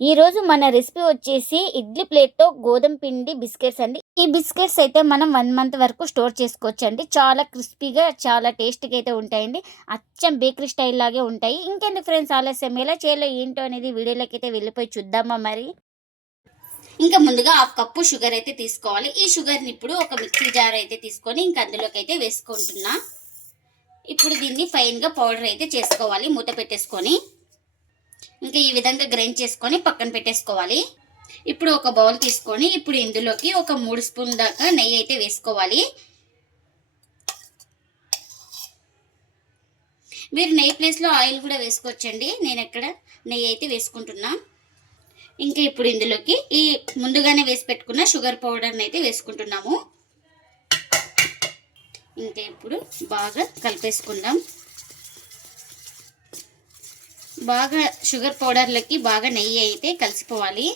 ఈరోజు మన రెసిపీ వచ్చేసి ఇడ్లీ ప్లేట్తో గోధుమ పిండి బిస్కెట్స్ అండి. ఈ బిస్కెట్స్ అయితే మనం వన్ మంత్ వరకు స్టోర్ చేసుకోవచ్చు అండి చాలా క్రిస్పీగా చాలా టేస్ట్గా అయితే ఉంటాయండి. అచ్చం బేకరీ స్టైల్ లాగే ఉంటాయి. ఇంకెందుకు ఫ్రెండ్స్ ఆలస్యం? ఎలా చేయాలో ఏంటో అనేది వీడియోలోకి అయితే వెళ్ళిపోయి చూద్దామా మరి? ఇంకా ముందుగా హాఫ్ కప్పు షుగర్ అయితే తీసుకోవాలి. ఈ షుగర్ని ఇప్పుడు ఒక మిక్సీ జార్ అయితే తీసుకొని ఇంకా అందులోకి అయితే వేసుకుంటున్నా. ఇప్పుడు దీన్ని ఫైన్గా పౌడర్ అయితే చేసుకోవాలి. మూత పెట్టేసుకొని ఇంకా ఈ విధంగా గ్రైండ్ చేసుకొని పక్కన పెట్టేసుకోవాలి. ఇప్పుడు ఒక బౌల్ తీసుకొని ఇప్పుడు ఇందులోకి ఒక మూడు స్పూన్ దాకా నెయ్యి అయితే వేసుకోవాలి. మీరు నెయ్యి ప్లేస్లో ఆయిల్ కూడా వేసుకోవచ్చండి. నేను ఎక్కడ నెయ్యి అయితే వేసుకుంటున్నా. ఇంకా ఇప్పుడు ఇందులోకి ఈ ముందుగానే వేసి పెట్టుకున్న షుగర్ పౌడర్ని అయితే వేసుకుంటున్నాము. ఇంకా ఇప్పుడు బాగా కలిపేసుకుందాం. బాగా షుగర్ పౌడర్లకి బాగా నెయ్యి అయితే కలిసిపోవాలి.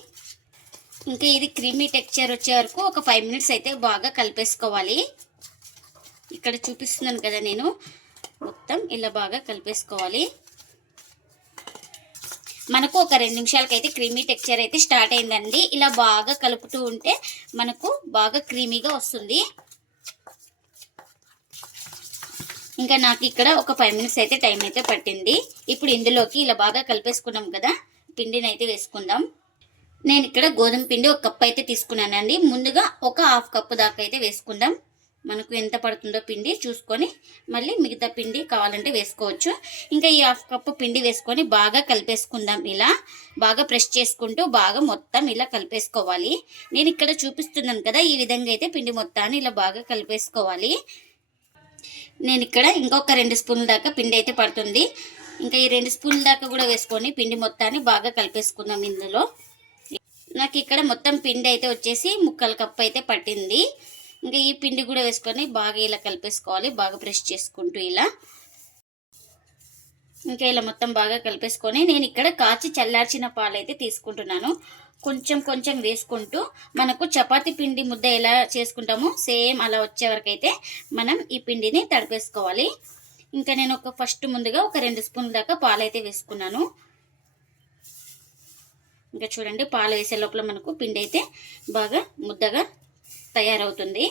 ఇంకా ఇది క్రీమీ టెక్చర్ వచ్చే వరకు ఒక ఫైవ్ మినిట్స్ అయితే బాగా కలిపేసుకోవాలి. ఇక్కడ చూపిస్తున్నాను కదా నేను. మొత్తం ఇలా బాగా కలిపేసుకోవాలి. మనకు ఒక రెండు నిమిషాలకైతే క్రీమీ టెక్చర్ అయితే స్టార్ట్ అయిందండి. ఇలా బాగా కలుపుతూ ఉంటే మనకు బాగా క్రీమీగా వస్తుంది. ఇంకా నాకు ఇక్కడ ఒక ఫైవ్ మినిట్స్ అయితే టైం అయితే పట్టింది. ఇప్పుడు ఇందులోకి ఇలా బాగా కలిపేసుకున్నాం కదా పిండిని అయితే వేసుకుందాం. నేను ఇక్కడ గోధుమ పిండి ఒక కప్ అయితే తీసుకున్నానండి. ముందుగా ఒక హాఫ్ కప్పు దాకా అయితే వేసుకుందాం. మనకు ఎంత పడుతుందో పిండి చూసుకొని మళ్ళీ మిగతా పిండి కావాలంటే వేసుకోవచ్చు. ఇంకా ఈ హాఫ్ కప్పు పిండి వేసుకొని బాగా కలిపేసుకుందాం ఇలా. బాగా ప్రెస్ చేసుకుంటూ బాగా మొత్తం ఇలా కలిపేసుకోవాలి. నేను ఇక్కడ చూపిస్తున్నాను కదా ఈ విధంగా అయితే పిండి మొత్తాన్ని ఇలా బాగా కలిపేసుకోవాలి. నేను ఇక్కడ ఇంకొక రెండు స్పూన్ల దాకా పిండి అయితే పడుతుంది. ఇంకా ఈ రెండు స్పూన్ల దాకా కూడా వేసుకొని పిండి మొత్తాన్ని బాగా కలిపేసుకుందాం ఇందులో. నాకు ఇక్కడ మొత్తం పిండి అయితే వచ్చేసి ముక్కల కప్పు అయితే పట్టింది. ఇంకా ఈ పిండి కూడా వేసుకొని బాగా ఇలా కలిపేసుకోవాలి బాగా ప్రెస్ చేసుకుంటూ ఇలా. ఇంకా ఇలా మొత్తం బాగా కలిపేసుకొని నేను ఇక్కడ కాచి చల్లార్చిన పాలు అయితే తీసుకుంటున్నాను. కొంచెం కొంచెం వేసుకుంటూ మనకు చపాతి పిండి ముద్ద ఎలా చేసుకుంటామో సేమ్ అలా వచ్చే వరకైతే మనం ఈ పిండిని తడిపేసుకోవాలి. ఇంకా నేను ఒక ఫస్ట్ ముందుగా ఒక రెండు స్పూన్ల దాకా పాలు అయితే వేసుకున్నాను. ఇంకా చూడండి పాలు వేసే లోపల మనకు పిండి అయితే బాగా ముద్దగా తయారవుతుంది.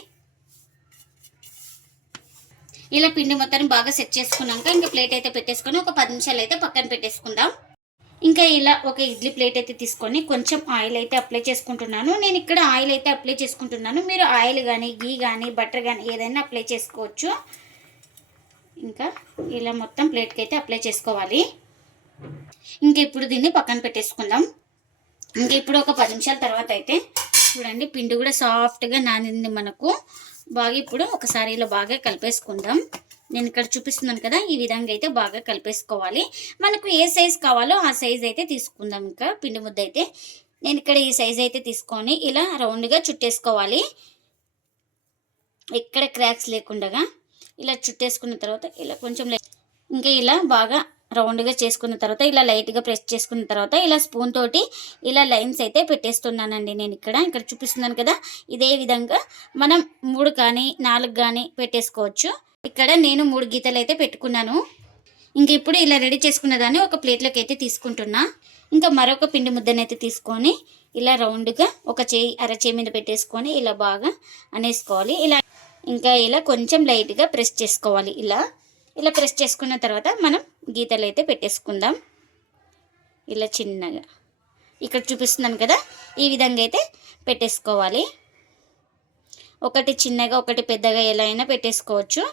ఇలా పిండి మొత్తాన్ని బాగా సెట్ చేసుకున్నాక ఇంకా ప్లేట్ అయితే పెట్టేసుకొని ఒక పది నిమిషాలు అయితే పక్కన పెట్టేసుకుందాం. ఇంకా ఇలా ఒక ఇడ్లీ ప్లేట్ అయితే తీసుకొని కొంచెం ఆయిల్ అయితే అప్లై చేసుకుంటున్నాను. నేను ఇక్కడ ఆయిల్ అయితే అప్లై చేసుకుంటున్నాను. మీరు ఆయిల్ కానీ గీ కానీ బటర్ కానీ ఏదైనా అప్లై చేసుకోవచ్చు. ఇంకా ఇలా మొత్తం ప్లేట్కి అయితే అప్లై చేసుకోవాలి. ఇంకా ఇప్పుడు దీన్ని పక్కన పెట్టేసుకుందాం. ఇంకా ఇప్పుడు ఒక పది నిమిషాల తర్వాత అయితే చూడండి పిండి కూడా సాఫ్ట్గా నానింది మనకు. బాగా ఇప్పుడు ఒకసారి ఇలా బాగా కలిపేసుకుందాం. నేను ఇక్కడ చూపిస్తున్నాను కదా ఈ విధంగా అయితే బాగా కలిపేసుకోవాలి. మనకు ఏ సైజ్ కావాలో ఆ సైజ్ అయితే తీసుకుందాం ఇంకా. పిండి ముద్ద అయితే నేను ఇక్కడ ఈ సైజ్ అయితే తీసుకొని ఇలా రౌండ్గా చుట్టేసుకోవాలి. ఎక్కడ క్రాక్స్ లేకుండా ఇలా చుట్టేసుకున్న తర్వాత ఇలా కొంచెం ఇంకా ఇలా బాగా రౌండ్గా చేసుకున్న తర్వాత ఇలా లైట్గా ప్రెస్ చేసుకున్న తర్వాత ఇలా స్పూన్ తోటి ఇలా లైన్స్ అయితే పెట్టేస్తున్నానండి నేను ఇక్కడ. ఇక్కడ చూపిస్తున్నాను కదా ఇదే విధంగా మనం మూడు కానీ నాలుగు కానీ పెట్టేసుకోవచ్చు. ఇక్కడ నేను మూడు గీతలు అయితే పెట్టుకున్నాను. ఇంక ఇప్పుడు ఇలా రెడీ చేసుకున్న దాన్ని ఒక ప్లేట్లోకి అయితే తీసుకుంటున్నా. ఇంకా మరొక పిండి ముద్దనైతే తీసుకొని ఇలా రౌండ్గా ఒక చేయి అరచేయి మీద పెట్టేసుకొని ఇలా బాగా అనేసుకోవాలి. ఇలా ఇంకా ఇలా కొంచెం లైట్గా ప్రెస్ చేసుకోవాలి. ఇలా ఇలా ప్రెస్ చేసుకున్న తర్వాత మనం గీతలు అయితే పెట్టేసుకుందాం. ఇలా చిన్నగా. ఇక్కడ చూపిస్తున్నాను కదా ఈ విధంగా అయితే పెట్టేసుకోవాలి. ఒకటి చిన్నగా ఒకటి పెద్దగా ఎలా అయినా పెట్టేసుకోవచ్చు.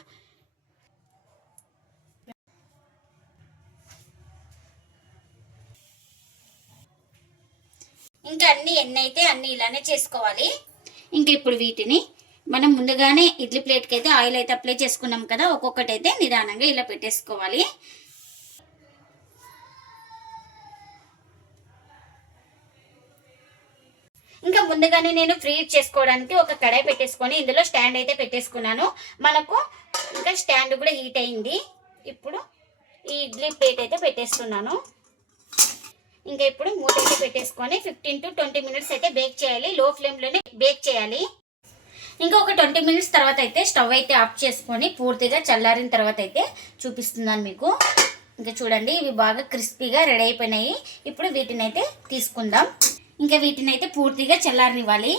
ఇంకా అన్ని ఎన్నైతే అన్నీ అన్ని ఇలానే చేసుకోవాలి. ఇంకా ఇప్పుడు వీటిని మనం ముందుగానే ఇడ్లీ ప్లేట్కి అయితే ఆయిల్ అయితే అప్లై చేసుకున్నాం కదా ఒక్కొక్కటి అయితే నిదానంగా ఇలా పెట్టేసుకోవాలి. ఇంకా ముందుగానే నేను ఫ్రీ చేసుకోవడానికి ఒక కడాయి పెట్టేసుకొని ఇందులో స్టాండ్ అయితే పెట్టేసుకున్నాను. మనకు ఇంకా స్టాండ్ కూడా హీట్ అయింది. ఇప్పుడు ఈ ఇడ్లీ ప్లేట్ అయితే పెట్టేస్తున్నాను. ఇంకా ఇప్పుడు మూత అయితే పెట్టేసుకొని ఫిఫ్టీన్ టు ట్వంటీ మినిట్స్ అయితే బేక్ చేయాలి. లో ఫ్లేమ్లోనే బేక్ చేయాలి. ఇంకా ఒక ట్వంటీ మినిట్స్ తర్వాత అయితే స్టవ్ అయితే ఆఫ్ చేసుకొని పూర్తిగా చల్లారిన తర్వాత అయితే చూపిస్తున్నాను మీకు. ఇంకా చూడండి ఇవి బాగా క్రిస్పీగా రెడీ అయిపోయినాయి. ఇప్పుడు వీటిని అయితే తీసుకుందాం. ఇంకా వీటిని అయితే పూర్తిగా చల్లారనివ్వాలి.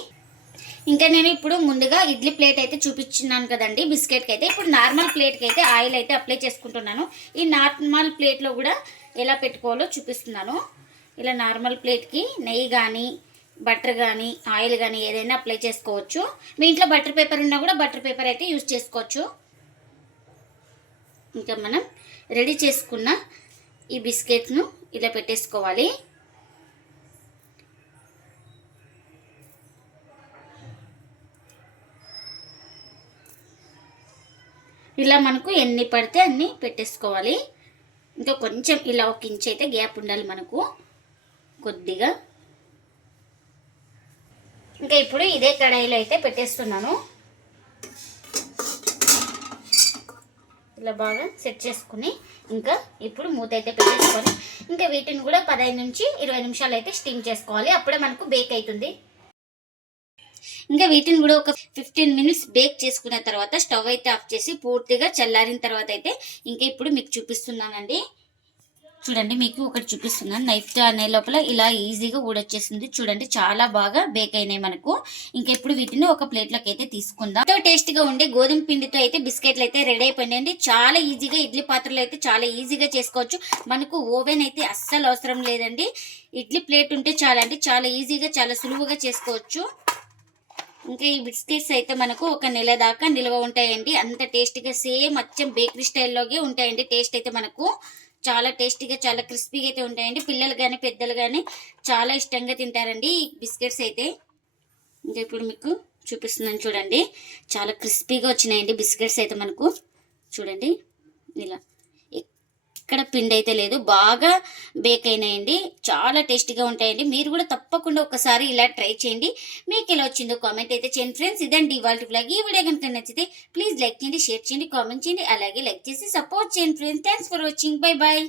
ఇంకా నేను ఇప్పుడు ముందుగా ఇడ్లీ ప్లేట్ అయితే చూపించున్నాను కదండి బిస్కెట్కి అయితే. ఇప్పుడు నార్మల్ ప్లేట్కి అయితే ఆయిల్ అయితే అప్లై చేసుకుంటున్నాను. ఈ నార్మల్ ప్లేట్లో కూడా ఎలా పెట్టుకోవాలో చూపిస్తున్నాను. ఇలా నార్మల్ ప్లేట్కి నెయ్యి కానీ బటర్ కానీ ఆయిల్ కానీ ఏదైనా అప్లై చేసుకోవచ్చు. మీ ఇంట్లో బటర్ పేపర్ ఉన్నా కూడా బటర్ పేపర్ అయితే యూజ్ చేసుకోవచ్చు. ఇంకా మనం రెడీ చేసుకున్న ఈ బిస్కెట్ను ఇలా పెట్టేసుకోవాలి. ఇలా మనకు ఎన్ని పడితే అన్ని పెట్టేసుకోవాలి. ఇంకా కొంచెం ఇలా ఒక ఇంచ్ అయితే గ్యాప్ ఉండాలి మనకు. కొద్దిగా. ఇంకా ఇప్పుడు ఇదే కడాయిలో అయితే పెట్టేస్తున్నాను. ఇలా బాగా సెట్ చేసుకుని ఇంకా ఇప్పుడు మూత అయితే పెట్టేసుకొని ఇంకా వీటిని కూడా పదహైదు నుంచి ఇరవై నిమిషాలు అయితే స్టీమ్ చేసుకోవాలి. అప్పుడే మనకు బేక్ అవుతుంది. ఇంకా వీటిని కూడా ఒక ఫిఫ్టీన్ మినిట్స్ బేక్ చేసుకున్న తర్వాత స్టవ్ అయితే ఆఫ్ చేసి పూర్తిగా చల్లారిన తర్వాత అయితే ఇంకా ఇప్పుడు మీకు చూపిస్తున్నానండి. చూడండి మీకు ఒకటి చూపిస్తున్నాను. నైఫ్ అనే లోపల ఇలా ఈజీగా ఊడొచ్చేసింది. చూడండి చాలా బాగా బేక్ అయినాయి మనకు. ఇంకా ఇప్పుడు వీటిని ఒక ప్లేట్లోకి అయితే తీసుకుందాం. ఎంతో టేస్టీగా ఉండే గోధుమ పిండితో అయితే బిస్కెట్లు అయితే రెడీ అయిపోయినాయండి. చాలా ఈజీగా ఇడ్లీ పాత్రలు అయితే చాలా ఈజీగా చేసుకోవచ్చు. మనకు ఓవెన్ అయితే అస్సలు అవసరం లేదండి. ఇడ్లీ ప్లేట్ ఉంటే చాలా అంటే చాలా ఈజీగా చాలా సులువుగా చేసుకోవచ్చు. ఇంకా ఈ బిస్కెట్స్ అయితే మనకు ఒక నెల దాకా నిల్వ ఉంటాయండి. అంత టేస్టీగా సేమ్ అచ్చం బేకరీ స్టైల్లోగే ఉంటాయండి. టేస్ట్ అయితే మనకు. చాలా టేస్టీగా చాలా క్రిస్పీగా అయితే ఉంటాయండి. పిల్లలు కానీ పెద్దలు కానీ చాలా ఇష్టంగా తింటారండి ఈ బిస్కెట్స్ అయితే. ఇంకా ఇప్పుడు మీకు చూపిస్తున్నాను చూడండి. చాలా క్రిస్పీగా వచ్చినాయండి బిస్కెట్స్ అయితే మనకు. చూడండి ఇలా. ఎక్కడ పిండి అయితే లేదు బాగా బేక్ అయినాయండి. చాలా టేస్టీగా ఉంటాయండి. మీరు కూడా తప్పకుండా ఒకసారి ఇలా ట్రై చేయండి. మీకు ఎలా వచ్చిందో కామెంట్ అయితే చేయండి. ఫ్రెండ్స్ ఇదండి ఇవాళ బ్లాగ్ ఈ వీడియో కనుక నచ్చితే ప్లీజ్ లైక్ చేయండి షేర్ చేయండి కామెంట్ చేయండి. అలాగే లైక్ చేసి సపోర్ట్ చేయండి friends thanks for watching bye bye